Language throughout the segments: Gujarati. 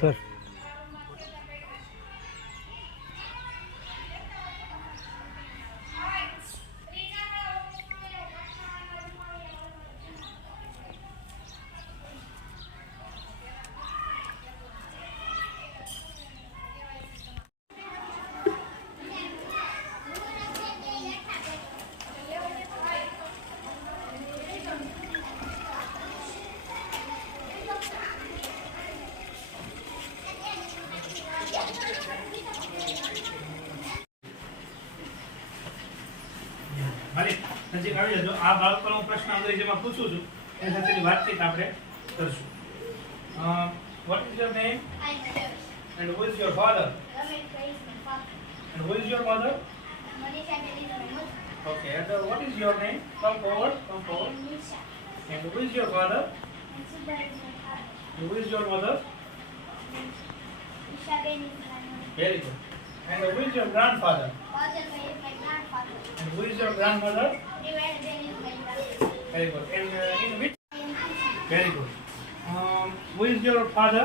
સર નજીક આવી જજો. આ બાળકોનો પ્રશ્ન અંગ્રેજીમાં પૂછું છું એ સાથેની વાતચીત આપણે કરશું. What is your name? And who is your father? And who is your mother? Okay. And what is your name? Come forward. Come forward. And who is your father? And who is your mother? Very good. And who is your grandfather? And who is your grandmother? Very good. And in which? Very good. Who is your father?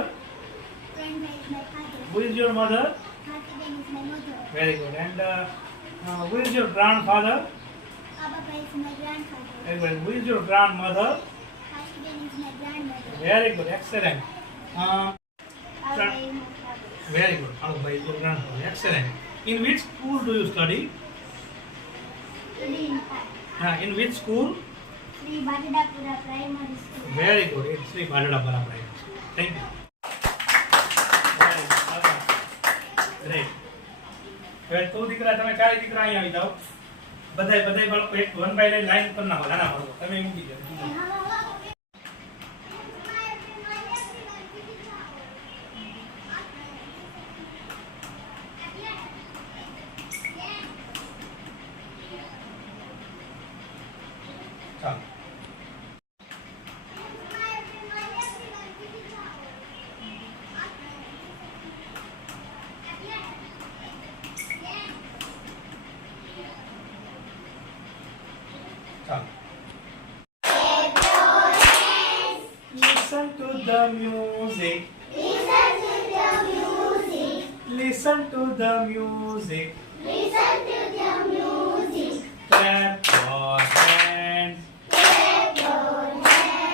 Who is your mother? Very good. And who is your grandfather? Very good. Who is your grandmother? Very good. Excellent. Very good. Alubhai is your grandfather. Excellent. In which school do you study? In which school? Sri Bhadadapura Primary School. Very good. It's Sri Bhadadapura Primary School. Thank you. Very good. Great. હવે તું દીકરા તમે ચારે દીકરા અહીં આવી જાઓ. બધાય બાળકો એક વન બાય લાઈન પર નાખો. નાના બાળકો તમે મૂકી દો. ચાલો. Listen to the music. Listen to the music. Listen to the music. Listen to the music. Clap your hands. Clap your hands.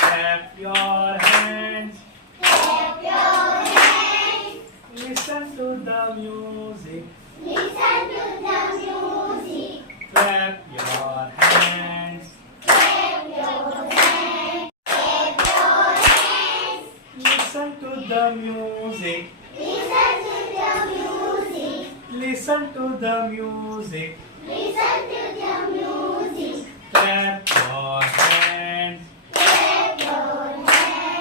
Clap your hands. Clap your hands. Listen to the music. Listen to the music. Clap your hands. Clap your hands. Clap your hands. Listen to the music. Listen to the music. Listen to the music. Listen to the music. Clap your hands. Clap your hands.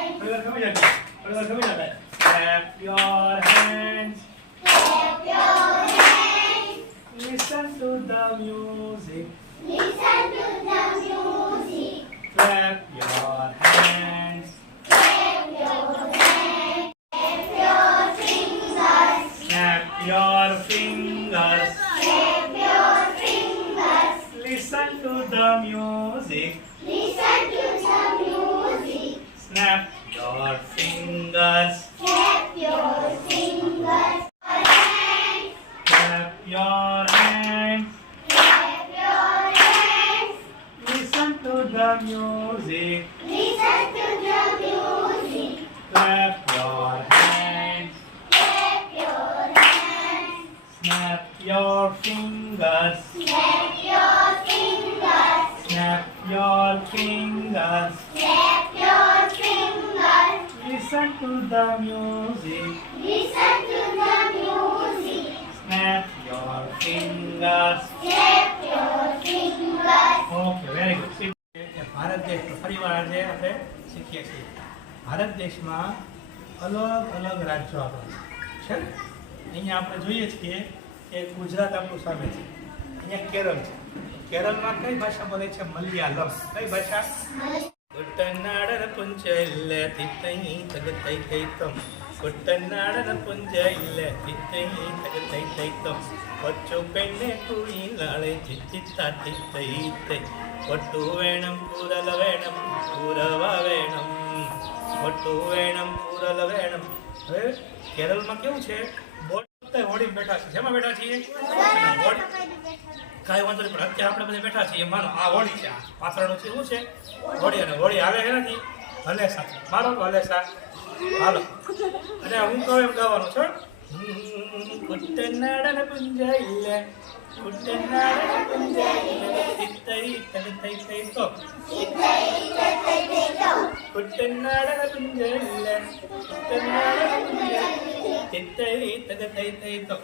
Clap your hands. Clap your hands. Listen to the music. Listen to the music. Clap your hands. Clap your hands. Clap your fingers. Snap your fingers. Clap your fingers. Listen to the music. Listen to the music. Snap your fingers. Clap your fingers. Hands. Clap your hands. Clap your hands. Listen to the music. Listen to the music. Clap your hands. Clap your hands. Snap your fingers. Clap your fingers. Snap your fingers. Clap your fingers. Listen to the music. Listen to the music. Snap your fingers. Clap your fingers. Okay, very good. Bharat દેશ ફરીવાર આજે આપણે શીખીએ છીએ. ભારત દેશમાં અલગ અલગ રાજ્યો આપણા છે ને. અહીંયા આપણે જોઈએ છીએ કે ગુજરાત આપણું સામે છે. અહીંયા કેરળ છે. કેરળમાં કઈ ભાષા બોલે છે? મલયાલમ. કઈ ભાષા? കുട്ടനാടന പുഞ്ചയില്ല തിത്തൈ തകത്തൈ തൈത്തം കുട്ടനാടന പുഞ്ചയില്ല തിത്തൈ തകത്തൈ തൈത്തം കൊച്ചു പെണ്ണെ കുഴിലാളെ ചിച്ചിത്താത്തിത്തൈത്തൈ കൊട്ടു വേണം കൂരല വേണം കൂരവ വേണം વટુવેણમ પુરલવેણમ. હવે કેરળમાં કેવું છે, બધા હોડી બેઠા છે. જેમાં બેઠા છીએ? હોડી. કાંઈ વાંધો નહીં, પણ અત્યારે આપણે બધા બેઠા છીએ. માનો આ હોડી છે, આ પાછળનું છે શું છે? હોડી. અને હોડી હાલે એનાથી હલેસા. મારો તો હલેસા હાલો. અને હું કહું એમ ગાવાનું છો. કુટનાડન પુંજાઈલે, કુટનાડન પુંજાઈલે, તિત્તઈ તગતઈ તઈ તો. કુટનાડન પુંજાઈલે, કુટનાડન પુંજાઈલે, તિત્તઈ તગતઈ તઈ તો.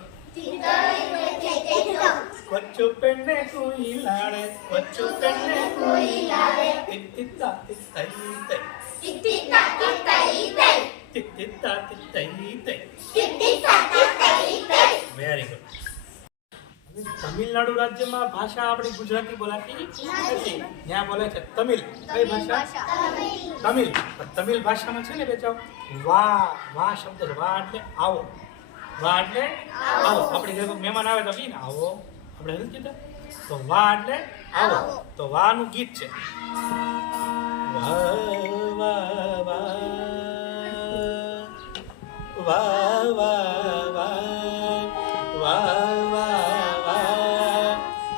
కొచ్చు పెన్నే కుయిలాడే, కొచ్చు పెన్నే కుయిలాడే, తిత్తిత్తా తిత్తై తై, తిత్తిత్తా తిత్తై తై. Very good. તમિલનાડુ રાજ્યમાં ભાષા આપણી ગુજરાતી બોલાતી નથી. ત્યાં બોલે છે તમિલ. કઈ ભાષા? તમિલ. તમિલ ભાષામાં છે ને બેચાવ વાહ વાહ શબ્દ છે. વાહ એટલે આવો, વાહ એટલે આવો. આપણી ઘરે કોઈ મહેમાન આવે તો કહીએ ને આવો, આપણે નથી કીધા? તો વાહ એટલે આવો. તો વાહ નું ગીત છે. વાહ વાહ વાહ વાહ વાહ વાહ વાહ વાહ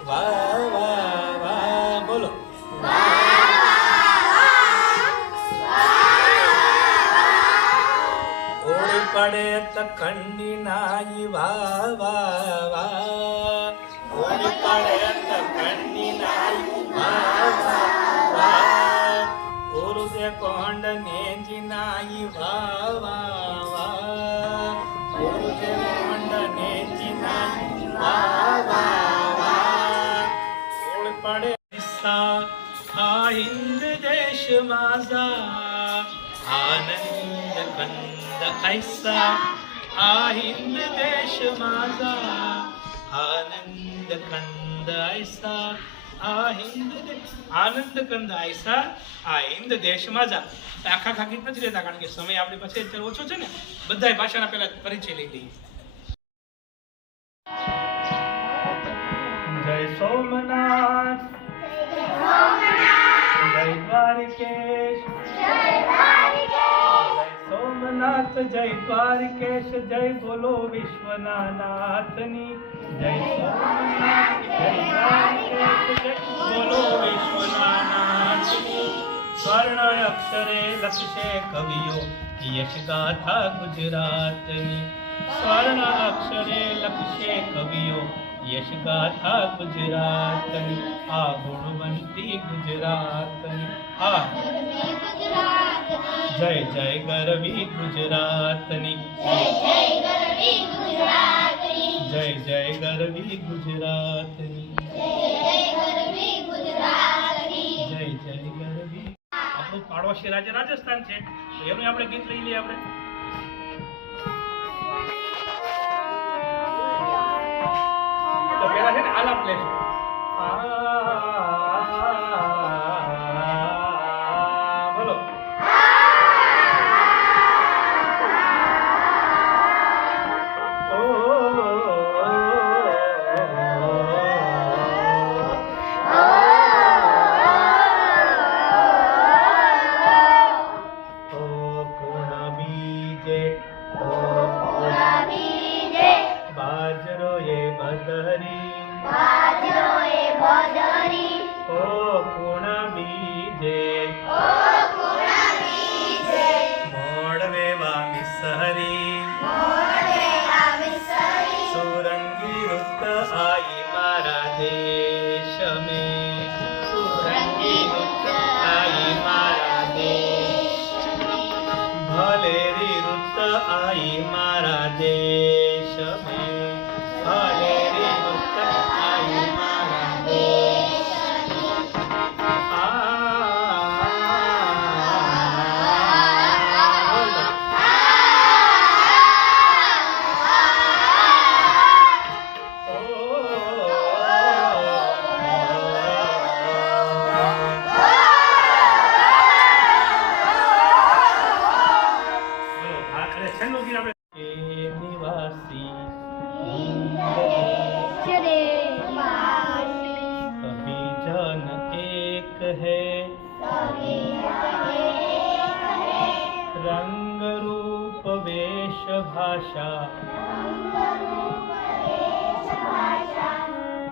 વાહ વાહ વાહ. બોલો. ઓળી પડે તો કંડી નાઈ વાહ વાહ વાહ. ઓળી પડે તો કંડી નાઈ વાહ વાહ વાહ. ઉરુદે કોંડ નેંજી નાઈ વાહ વાહ વાહ. ઉરુદે કોંડ નેંજી નાઈ વાહ વાહ વાહ. ઓળી પડે દિશા આ હિન્દ દેશ માઝા, આનંદ કંદ ऐसा આ હિન્દ દેશ માઝા, આનંદ કંદ ऐसा આ હિન્દ આનંદ કંદ ऐसा આ હિન્દ દેશ માઝા. આખા ખાકી નથી રહેતા, કારણ કે સમય આપણી પાસે અત્યારે ઓછો છે ને. બધાય ભાષાના પહેલા પરિચય લઈ લઈએ. જય સોમનાથ, જય દ્વારિકેશ, જય સોમનાથ, જય દ્વારિકેશ, જય બોલો વિશ્વનાથની. જય સોમનાથ, જય દ્વારિકેશ, જય બોલો વિશ્વનાથની. સ્વર્ણ અક્ષરે લખશે કવિઓ યશ ગાથા ગુજરાતની. સ્વર્ણ અક્ષરે લખશે કવિઓ યશ ગાથા ગુજરાતની. આ ગુણવંતી ગુજરાતની. આ જય જય ગરવી ગુજરાતની. જય જય ગરવી ગુજરાતની. જય જય ગરવી ગુજરાતની. જય જય ગરવી. આપણું પાડોશી રાજ્ય રાજસ્થાન છે, તો એનું આપણે ગીત લઈ લઈએ. આપણે તો પેલા છે ને આલાપ લેશું. બોલો. બાજરો એ બદરી, ઓ કુણ બીજે, મોડવે વામી સહરી, સુરંગી રુત આઈ મારા દેશ મેં. સુરંગી રુત આઈ મારા દેશ. ભલેરી રુત આઈ મારા દેશ મેં. ભલેરી રુત આઈ મારા દેશ. નિવાસી कभी जन एक है, भाषा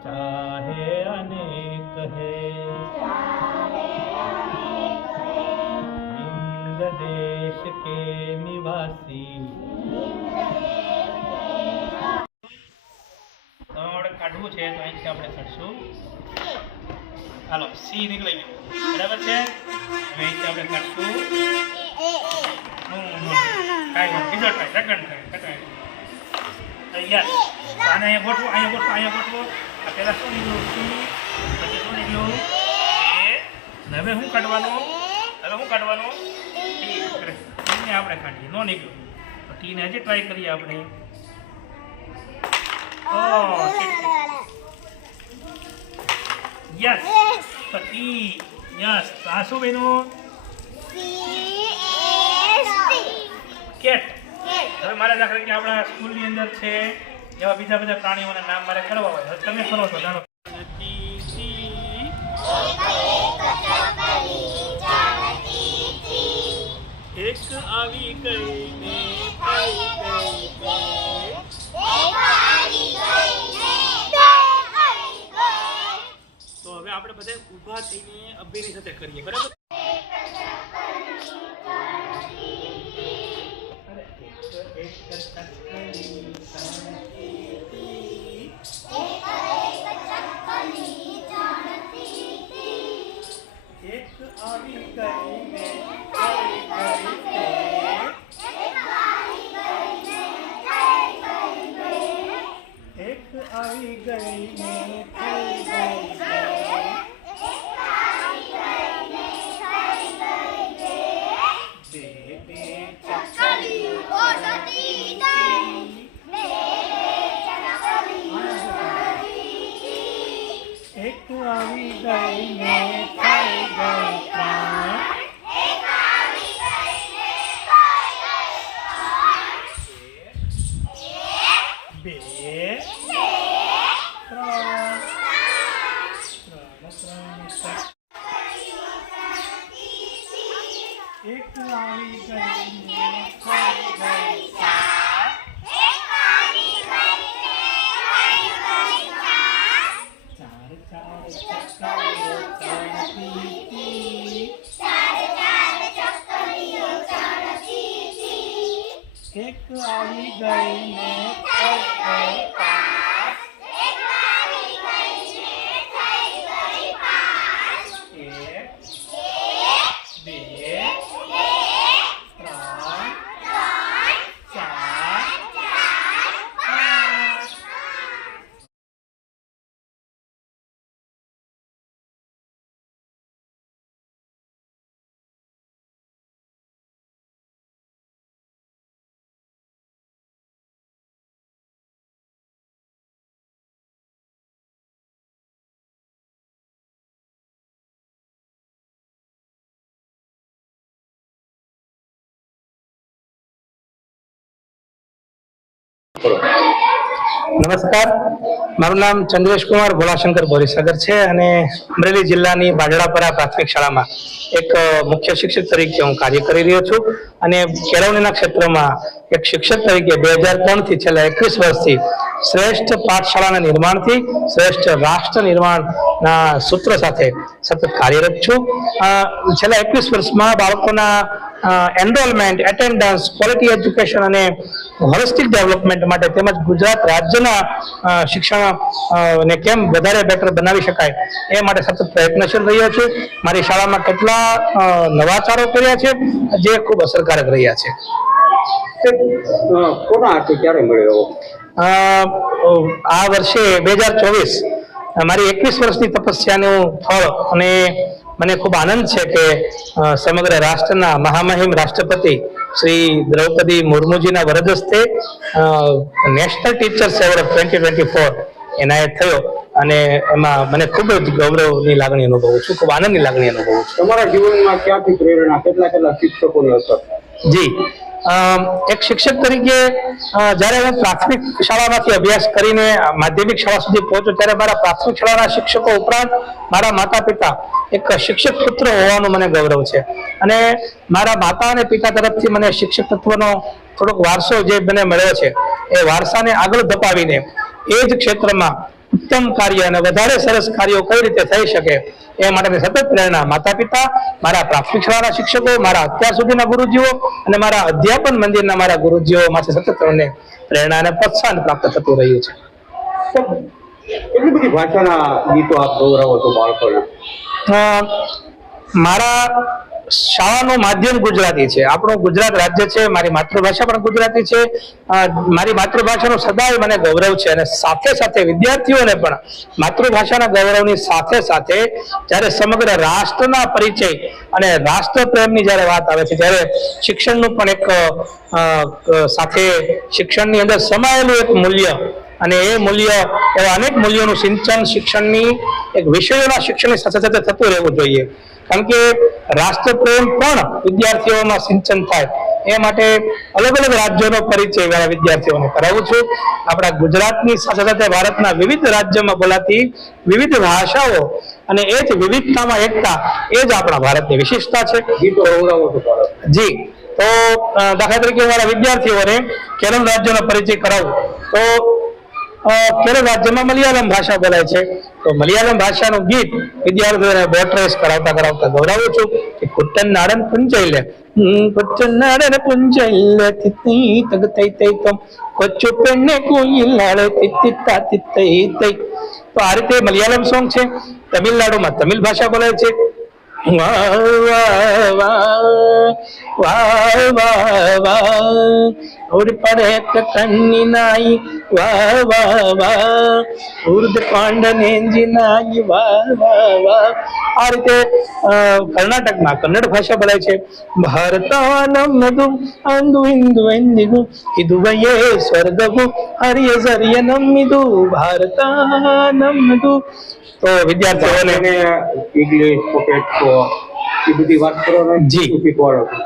चाहे अनेक है हिंद देश के निवासी કાઢવું છે તો અહીંથી આપણે કાઢશું હાલો સી નીકળી ગયું બરાબર છે હવે અહીંથી આપણે કાઢશું કાંઈ બીજો ટ્રાય સેકન્ડ ટ્રાય કટાય તૈયાર આને અહીંયા ગોઠવો આ પહેલાં શું નીકળ્યું સી પછી શું નીકળ્યું એ હવે શું કાઢવાનું ટીને આપણે કાઢીએ નો નીકળ્યું તો ટીને હજી ટ્રાય કરીએ આપણે યસ તો ટી યસ આ શું બન્યું કેટ હવે મારે દાખલા કે આપણા સ્કૂલની અંદર છે એવા બીજા બધા પ્રાણીઓના નામ મારે કરવા હોય હવે તમે કરો છો જાણો એક આવી ગઈ ને તો હવે આપણે બધા ઊભા થઈને અભિની સાથે કરીએ બરાબર એક આવી ગઈ ને એક આવી ગઈ ને થઈ ગઈ એક આવી ગઈ ને થઈ ગઈ બે એક આવી ગઈ ને થઈ ગઈ એક આવી ગઈ ને થઈ ગઈ નમસ્કાર મારું નામ ચંદ્રેશ કુમાર ભોળાશંકર બોરીસાગર છે અને અમરેલી જિલ્લાની બાજડાપરા પ્રાથમિક શાળામાં એક મુખ્ય શિક્ષક તરીકે હું કાર્ય કરી રહ્યો છું અને કેળવણીના ક્ષેત્રમાં એક શિક્ષક તરીકે 2003 થી છેલ્લા 21 વર્ષથી શ્રેષ્ઠ પાઠશાળાના નિર્માણથી શ્રેષ્ઠ રાષ્ટ્ર નિર્માણના સૂત્ર સાથે સતત કાર્યરત છું છેલ્લા 21 વર્ષમાં બાળકોના એનરોલમેન્ટ એટેન્ડન્સ ક્વોલિટી એજ્યુકેશન અને હોલિસ્ટિક ડેવલપમેન્ટ માટે તેમજ ગુજરાત રાજ્યના શિક્ષણ ને કેમ વધારે બેટર બનાવી શકાય એ માટે સતત પ્રયત્નશીલ રહ્યો છું મારી શાળામાં કેટલા નવાચારો કર્યા છે જે ખૂબ અસરકારક રહ્યા છે કોના હાથે ક્યારે મળ્યો આ વર્ષે 2024 મારી 21 વર્ષની તપસ્યાનું ફળ અને મને ખૂબ આનંદ છે કે સમગ્ર રાષ્ટ્રના મહામહિમ રાષ્ટ્રપતિ શ્રી દ્રૌપદી મુર્મુજીના વરદ હસ્તે નેશનલ ટીચર્સ એવોર્ડ 2024 એનાયત થયો અને એમાં મને ખૂબ જ ગૌરવની લાગણી અનુભવું છું ખૂબ આનંદની લાગણી અનુભવું છું તમારા જીવનમાં ક્યાંથી પ્રેરણા કેટલા શિક્ષકોની અસર જી એક શિક્ષક તરીકે જ્યારે હું પ્રાથમિક શાળામાંથી અભ્યાસ કરીને માધ્યમિક શાળા સુધી પહોંચ્યો ત્યારે મારા પ્રાથમિક શાળાના શિક્ષકો ઉપરાંત મારા માતા પિતા એક શિક્ષક પુત્ર હોવાનું મને ગૌરવ છે અને મારા માતા અને પિતા તરફથી મને શિક્ષક તત્વનો થોડોક વારસો જે મને મળ્યો છે એ વારસાને આગળ ધપાવીને એ જ ક્ષેત્રમાં ઉત્તમ કાર્ય અને વધારે સરસ કાર્યો કઈ રીતે થઈ શકે એ માટેની સતત પ્રેરણા માતા પિતા, મારા પ્રાથમિક શાળાના શિક્ષકો, મારા અત્યાર સુધીના ગુરુજીઓ અને મારા અધ્યાપન મંદિરના મારા ગુરુજીઓ માટે સતત મને પ્રેરણા અને પ્રોત્સાહન પ્રાપ્ત થતું રહ્યું છે. કેટલી બધી ભાષાના ગીતો આપ ગૌરવો છો બાળકોને? મારા શાળાનું માધ્યમ ગુજરાતી છે. આપણું ગુજરાત રાજ્ય છે, મારી માતૃભાષા પણ ગુજરાતી છે. મારી માતૃભાષાનું સદાય મને ગૌરવ છે અને સાથે સાથે વિદ્યાર્થીઓને પણ માતૃભાષાના ગૌરવની સાથે સાથે જ્યારે સમગ્ર રાષ્ટ્રના પરિચય અને રાષ્ટ્ર પ્રેમની જ્યારે વાત આવે છે ત્યારે શિક્ષણનું પણ એક સાથે શિક્ષણની અંદર સમાયેલું એક મૂલ્ય અને એ મૂલ્ય એવા અનેક મૂલ્યોનું સિંચન શિક્ષણની એક વિષયોના શિક્ષણની સાથે સાથે થતું રહેવું જોઈએ. કારણ કે રાષ્ટ્રપ્રેમ પણ વિદ્યાર્થીઓમાં સિંચન થાય એ માટે અલગ અલગ રાજ્યોનો પરિચય મારા વિદ્યાર્થીઓને કરાવું છું. આપણા ગુજરાતની સાથે સાથે ભારતના વિવિધ રાજ્યોમાં બોલાતી વિવિધ ભાષાઓ અને એ જ વિવિધતામાં એકતા એ જ આપણા ભારતની વિશેષતા છે. ગીતો ગૌરવો છો બાળકો? જી, તો દાખલા તરીકે મારા વિદ્યાર્થીઓને કેરળ રાજ્યનો પરિચય કરાવું તો કેરળ રાજ્યમાં મલયાલમ ભાષા બોલાય છે તો મલયાલમ ભાષાનું ગીત વિદ્યાર્થીઓને બોટ રેસ કરાવતા કરાવતા ગૌરવું છું કે કુટ્ટનાડન પુંજૈલે કુટ્ટનાડન પુંજૈલે તિત્તી તગ તૈ તૈ તમ કોચ્ચુ પેન્ને કોઈલાળે તિત્તિતા તિત્તૈ તૈ. તો આ રીતે મલયાલમ સોંગ છે. તમિલનાડુમાં તમિલ ભાષા બોલાય છે. વાહ વાહ વાહ વાહ વાહ ઉડ પડે કન્ની નાઈ વાહ વાહ વાહ ઉર્દ પાંડનેજી નાઈ વાહ વાહ વાહ. આ રીતે કર્ણાટકમાં કન્નડ ભાષા બોલાય છે. ભારતાનમદુ અંદુ ઇન્દુ ಎಂದಿಗೂ ಇದುವಯೇ ಸ್ವರ್ಗವು ಹರಿಯ ಸರಿಯ ನಮ್ಮಿದು ભારતાનમદુ. તો વિદ્યાર્થીઓને ઇંગ્લિશ, પોકેટ એ બધી વાત કરો ને જી. શીખવાડો છો?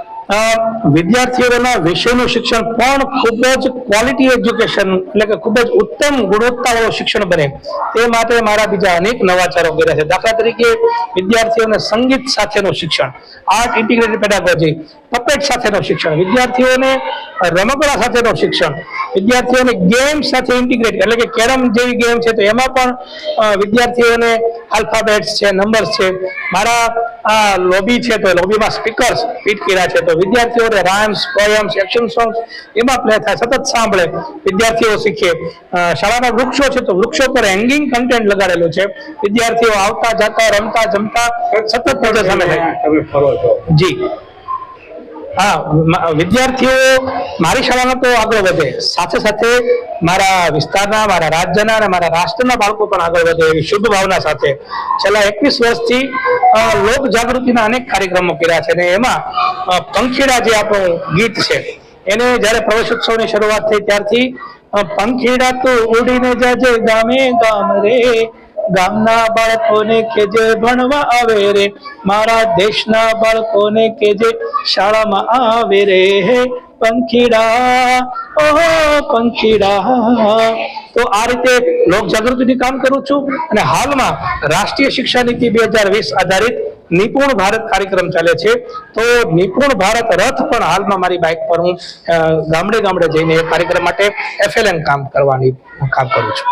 વિદ્યાર્થીઓના વિષયનું શિક્ષણ પણ ખૂબ જ ક્વોલિટી એજ્યુકેશન એટલે કે ખૂબ જ ઉત્તમ ગુણવત્તાવાળું શિક્ષણ બને તે માટે મારા બીજા અનેક નવાચારો કર્યા છે. દાખલા તરીકે વિદ્યાર્થીઓને સંગીત સાથેનું શિક્ષણ, આર્ટ ઇન્ટિગ્રેટેડ પેડાગોજી, પપેટ સાથેનું શિક્ષણ, વિદ્યાર્થીઓને રમકડા સાથેનું શિક્ષણ, વિદ્યાર્થીઓને ગેમ સાથે ઇન્ટિગ્રેટ એટલે કે કેરમ જેવી ગેમ છે તો એમાં પણ વિદ્યાર્થીઓને આલ્ફાબેટ્સ છે, નંબર્સ છે. મારા આ લોબી છે તો લોબીમાં સ્પીકર્સ ફિટ કર્યા છે તો વિદ્યાર્થીઓને રાઇમ્સ, પોયમ્સ, એક્શન સોંગ્સ એમાં પ્લે થાય, સતત સાંભળે, વિદ્યાર્થીઓ શીખે. શાળાના વૃક્ષો છે તો વૃક્ષો પર હેંગિંગ કન્ટેન્ટ લગાડેલું છે. વિદ્યાર્થીઓ આવતા જતા રમતા જમતા સતત નજર સામે થાય. તમે ફરો છો? જી હા, વિદ્યાર્થીઓ મારી શાળામાં તો આગળ વધે સાથે સાથે મારા વિસ્તારના, મારા રાજ્યના અને મારા રાષ્ટ્રના બાળકો પણ આગળ વધે એવી શુભ ભાવના સાથે છેલ્લા 21 વર્ષથી લોક જાગૃતિના અનેક કાર્યક્રમો કર્યા છે અને એમાં પંખીડા જે આપણું ગીત છે એને જ્યારે પ્રવેશોત્સવની શરૂઆત થઈ ત્યારથી પંખીડા તો ઉડીને જાજે ગામે ગામ રે, ગામના બાળકોને કે જે ભણવા આવે રે, મારા દેશના બાળકોને કે જે શાળામાં આવે રે, પંખીડા ઓહો પંખીડા. તો આ રીતે લોક જાગૃતિનું કામ કરું છું અને હાલમાં રાષ્ટ્રીય શિક્ષા નીતિ 2020 આધારિત નિપુણ ભારત કાર્યક્રમ ચાલે છે તો નિપુણ ભારત રથ પણ હાલમાં મારી બાઇક પર હું ગામડે ગામડે જઈને એ કાર્યક્રમ માટે FLN કામ કરું છું.